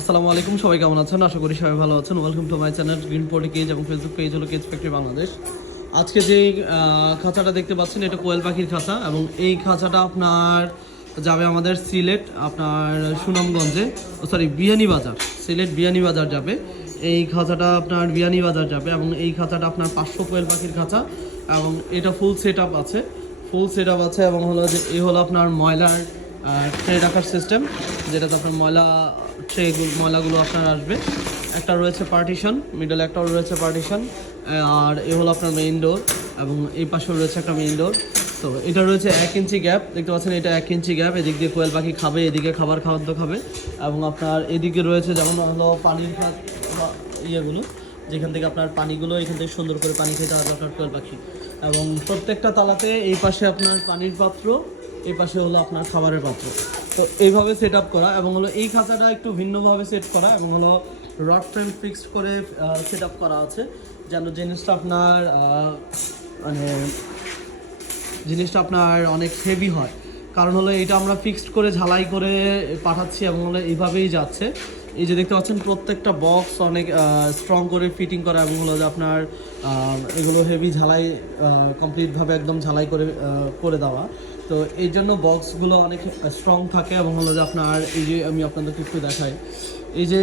আসসালামু আলাইকুম, সবাই কেমন আছেন? আশা করি সবাই ভালো আছেন। Welcome to my channel green পোর্টি cage এবং ফেসবুক পেজ হলো কেজ ফ্যাক্টরি বাংলাদেশ আজকে যে খাঁচাটা দেখতে পাচ্ছেন, এটা কোয়েল পাখির খাঁচা এবং এই খাঁচাটা আপনার যাবে আমাদের সিলেট, আপনার সুনামগঞ্জে সরি বিয়ানীবাজার সিলেট বিয়ানীবাজার যাবে। এই খাঁচাটা আপনার বিয়ানীবাজার যাবে এবং এই খাঁচাটা আপনার পাঁচশো কোয়েল পাখির খাঁচা এবং এটা ফুল সেট আপ আছে। ফুল সেট আছে এবং হলো যে এই হলো আপনার ময়লার ট্রে রাখার সিস্টেম যেটাতে আপনার ময়লা ট্রে ময়লাগুলো আপনার আসবে। একটা রয়েছে পার্টিশন মিডলে একটাও রয়েছে পার্টিশন আর এ হলো আপনার মেইন ডোর এবং এই পাশেও রয়েছে একটা মেইন ডোর তো এটা রয়েছে এক ইঞ্চি গ্যাপ দেখতে পাচ্ছেন এটা এক ইঞ্চি গ্যাপ এদিক দিয়ে কোয়েল পাখি খাবে, এদিকে খাবার খাদ্য খাবে। এবং আপনার এদিকে রয়েছে যেমন হলো পানির ইয়েগুলো, যেখান থেকে আপনার পানিগুলো এখান থেকে সুন্দর করে পানি খেতে হবে আপনার কোয়েল পাখি। এবং প্রত্যেকটা তালাতে এই পাশে আপনার পানির পাত্র এই পাশে হলো আপনার খাবারের পাত্র। তো এইভাবে সেট আপ করা এবং হলো এই খাঁচাটা একটু ভিন্নভাবে সেট করা এবং হলো রড ফ্রেম ফিক্সড করে সেট আপ করা আছে। যেন জিনিসটা আপনার মানে জিনিসটা আপনার অনেক হেভি হয়। কারণ হলো এটা আমরা ফিক্সড করে ঝালাই করে পাঠাচ্ছি এবং হলো এইভাবেই যাচ্ছে। এই যে দেখতে পাচ্ছেন প্রত্যেকটা বক্স অনেক স্ট্রং করে ফিটিং করা এবং হলো যে আপনার এগুলো হেভি ঝালাই কমপ্লিটভাবে একদম ঝালাই করে করে দেওয়া। তো এই জন্য বক্সগুলো অনেক স্ট্রং থাকে এবং হলো যে আপনার এই যে আমি আপনাদেরকে একটু দেখাই, এই যে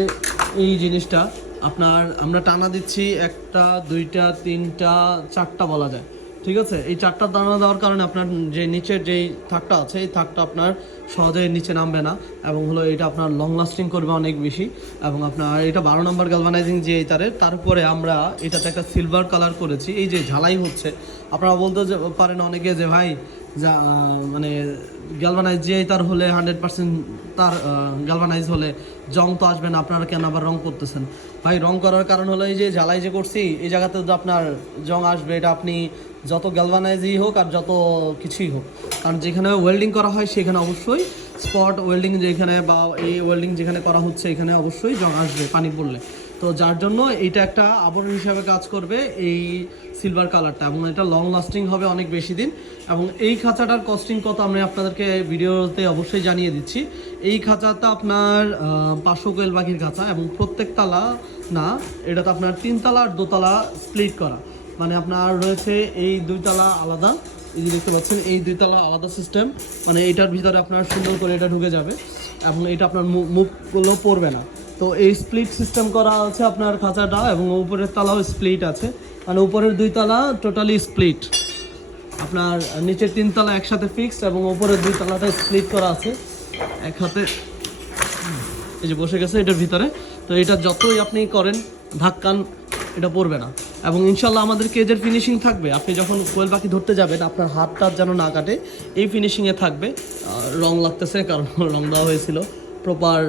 এই জিনিসটা আপনার আমরা টানা দিচ্ছি একটা, দুইটা, তিনটা, চারটা বলা যায়, ঠিক আছে? এই চারটা দানা দেওয়ার কারণে আপনার যে নিচের যেই থাকটা আছে, এই থাকটা আপনার সহজে নিচে নামবে না এবং হলো এটা আপনার লং লাস্টিং করবে অনেক বেশি এবং আপনার এটা বারো নম্বর গ্যালভানাইজিং যে এই তারের, তারপরে আমরা এটাতে একটা সিলভার কালার করেছি। এই যে ঝালাই হচ্ছে, আপনারা বলতে পারেন অনেকে যে, ভাই যা মানে গ্যালভানাইজ যে তার হলে হান্ড্রেড পার্সেন্ট তার গ্যালভানাইজ হলে জং তো আসবে না, আপনারা কেন আবার রং করতেছেন? ভাই, রং করার কারণ হলো এই যে ঝালাই যে করছি, এই জায়গাতে তো আপনার জং আসবে, এটা আপনি যত গ্যালভানাইজই হোক আর যত কিছুই হোক, কারণ যেখানে ওয়েল্ডিং করা হয় সেখানে অবশ্যই স্পট ওয়েল্ডিং যেখানে বা এই ওয়েল্ডিং যেখানে করা হচ্ছে, এখানে অবশ্যই জং আসবে, পানি পড়লে। তো যার জন্য এটা একটা আবরণ হিসাবে কাজ করবে এই সিলভার কালারটা এবং এটা লং লাস্টিং হবে অনেক বেশি দিন। এবং এই খাঁচাটার কস্টিং কত আমি আপনাদেরকে ভিডিওতে অবশ্যই জানিয়ে দিচ্ছি। এই খাঁচাটা আপনার পাঁচশো কোয়েল পাখির খাঁচা, এবং প্রত্যেক তালা না, এটাতে আপনার তিনতলা আর দোতলা স্প্লিট করা। মানে আপনার রয়েছে এই দুইতলা আলাদা, এই যে দেখতে পাচ্ছেন, এই দুইতলা আলাদা সিস্টেম মানে এটার ভিতরে আপনার সুন্দর করে এটা ঢুকে যাবে, এবং এটা আপনার মুখগুলো পড়বে না। তো এই স্প্লিট সিস্টেম করা আছে আপনার খাঁচাটা এবং উপরের তালাও স্প্লিট আছে। মানে উপরের দুই তালা টোটালি স্প্লিট আপনার নিচের তিন তলা একসাথে ফিক্সড এবং উপরের দুই তলাটা স্প্লিট করা আছে। এক হাতে, এই যে বসে গেছে এটার ভিতরে। তো এটা যতই আপনি করেন, ধাক্কান, এটা পড়বে না। এবং ইনশাল্লাহ আমাদের কেজের ফিনিশিং থাকবে। আপনি যখন কোয়েল পাখি ধরতে যাবেন, আপনার হাতটা যেন না কাটে, এই ফিনিশিংয়ে থাকবে। রং লাগতেছে, কারণ রং দেওয়া হয়েছিল। প্রপার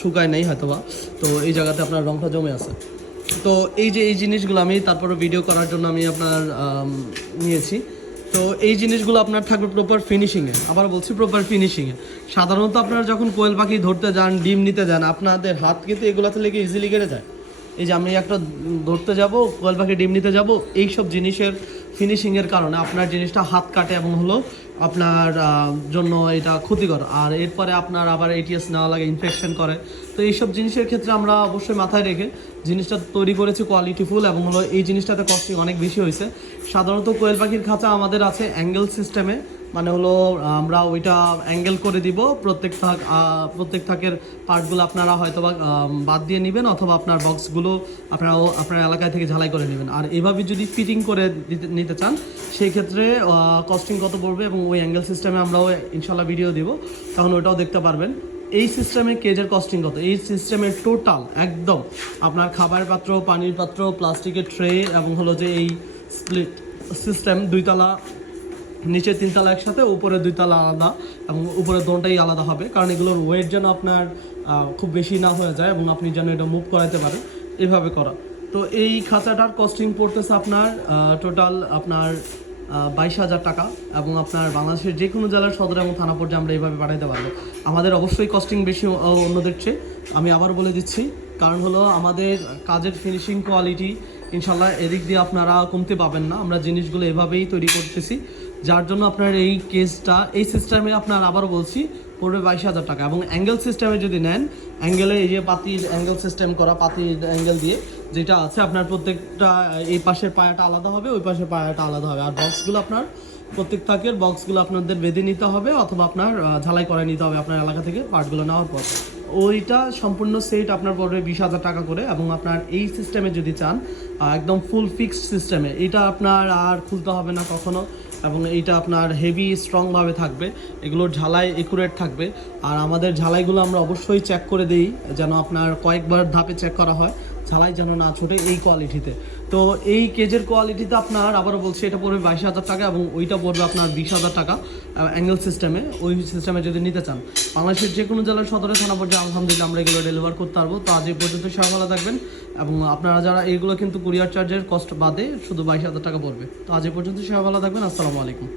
শুকায় নেই হয়তোবা। তো এই জায়গাতে আপনার রংটা জমে আছে। তো এই যে এই জিনিসগুলো আমি তারপরে ভিডিও করার জন্য আমি আপনার নিয়েছি। তো এই জিনিসগুলো আপনার থাকবে প্রপার ফিনিশিংয়ে আবার বলছি প্রপার ফিনিশিংয়ে সাধারণত আপনারা যখন কোয়েল পাখি ধরতে যান, ডিম নিতে যান, আপনাদের হাত কিন্তু এগুলোতে লেগে ইজিলি কেটে যায়। এই যে আমি একটা ধরতে যাব, কোয়েল পাখি ডিম নিতে যাব, এইসব জিনিসের ফিনিশিংয়ের কারণে আপনার জিনিসটা হাত কাটে এবং হলো আপনার জন্য এটা ক্ষতিকর। আর এরপরে আপনার আবার এটিএস নেওয়া লাগে ইনফেকশন করে। তো এইসব জিনিসের ক্ষেত্রে আমরা অবশ্যই মাথায় রেখে জিনিসটা তৈরি করেছি কোয়ালিটিফুল এবং হলো এই জিনিসটাতে কস্টিং অনেক বেশি হয়েছে। সাধারণত কোয়েল পাখির খাঁচা আমাদের আছে অ্যাঙ্গেল সিস্টেমে মানে হলো, আমরা ওইটা অ্যাঙ্গেল করে দিব, প্রত্যেক থাক প্রত্যেক থাকের পার্টগুলো আপনারা হয়তো বা বাদ দিয়ে নেবেন অথবা আপনার বক্সগুলো আপনারা আপনার এলাকায় থেকে ঝালাই করে নেবেন। আর এভাবে যদি ফিটিং করে নিতে চান, সেই ক্ষেত্রে কস্টিং কত পড়বে এবং ওই অ্যাঙ্গেল সিস্টেমে আমরাও ইনশাল্লাহ ভিডিও দিব। তখন ওটাও দেখতে পারবেন। এই সিস্টেমে কেজের কস্টিং কত? এই সিস্টেমের টোটাল একদম আপনার খাবার পাত্র, পানির পাত্র প্লাস্টিকের ট্রে এবং হলো যে এই স্প্লিট সিস্টেম দুইতলা নিচে তিনতলা একসাথে উপরে দুইতলা আলাদা এবং উপরে দোনটাই আলাদা হবে। কারণ এগুলোর ওয়েট যেন আপনার খুব বেশি না হয়ে যায় এবং আপনি যেন এটা মুভ করাতে পারেন, এভাবে করা। তো এই খাঁচাটার কস্টিং পড়তেছে আপনার টোটাল আপনার বাইশ হাজার টাকা এবং আপনার বাংলাদেশের যে কোনো জেলার সদর এবং থানা পর্যায়ে আমরা এইভাবে পাঠাইতে পারব। আমাদের অবশ্যই কস্টিং বেশি অন্যদের চেয়ে। আমি আবার বলে দিচ্ছি, কারণ হলো আমাদের কাজের ফিনিশিং কোয়ালিটি ইনশাল্লাহ এদিক দিয়ে আপনারা কমতে পাবেন না। আমরা জিনিসগুলো এভাবেই তৈরি করতেছি। যার জন্য আপনার এই কেসটা, এই সিস্টেমে আপনার আবারও বলছি, পড়বে বাইশ হাজার টাকা। এবং অ্যাঙ্গেল সিস্টেমে যদি নেন অ্যাঙ্গেলে এই যে পাতির অ্যাঙ্গেল সিস্টেম করা পাতির অ্যাঙ্গেল দিয়ে যেটা আছে, আপনার প্রত্যেকটা, এই পাশের পায়াটা আলাদা হবে, ওই পাশের পায়াটা আলাদা হবে। আর বক্সগুলো আপনার প্রত্যেক থাকের বক্সগুলো আপনাদের বেঁধে নিতে হবে, অথবা আপনার ঝালাই করে নিতে হবে আপনার এলাকা থেকে পার্টগুলো নেওয়ার পর। ওইটা সম্পূর্ণ সেট আপনার পড়বে বিশ হাজার টাকা করে এবং আপনার এই সিস্টেমে যদি চান একদম ফুল ফিক্সড সিস্টেমে এটা আপনার আর খুলতে হবে না কখনো এবং এইটা আপনার হেভি স্ট্রংভাবে থাকবে। এগুলোর ঝালাই একুরেট থাকবে। আর আমাদের ঝালাইগুলো আমরা অবশ্যই চেক করে দিই যেন আপনার কয়েকবার ধাপে চেক করা হয়। ঝালাই যেন না ছোটে এই কোয়ালিটিতে তো এই কেজের কোয়ালিটিতে আপনার, আবারও বলছি, এটা পড়বে বাইশ হাজার টাকা এবং ওইটা পড়বে আপনার বিশ হাজার টাকা অ্যাঙ্গেল সিস্টেমে ওই সিস্টেমে যদি নিতে চান, বাংলাদেশের যে কোনো জেলার সদরে থানা পর্যায়ে আলহামদুলিল্লাহ আমরা এগুলো ডেলিভার করতে পারব। তো আজ এই পর্যন্ত সবাই ভালো থাকবেন এবং আপনারা যারা এইগুলো কিন্তু কুরিয়ার চার্জের কস্ট বাদে শুধু বাইশ হাজার টাকা পড়বে। তো আজ এই পর্যন্ত সবাই ভালো থাকবেন। আসসালামু আলাইকুম।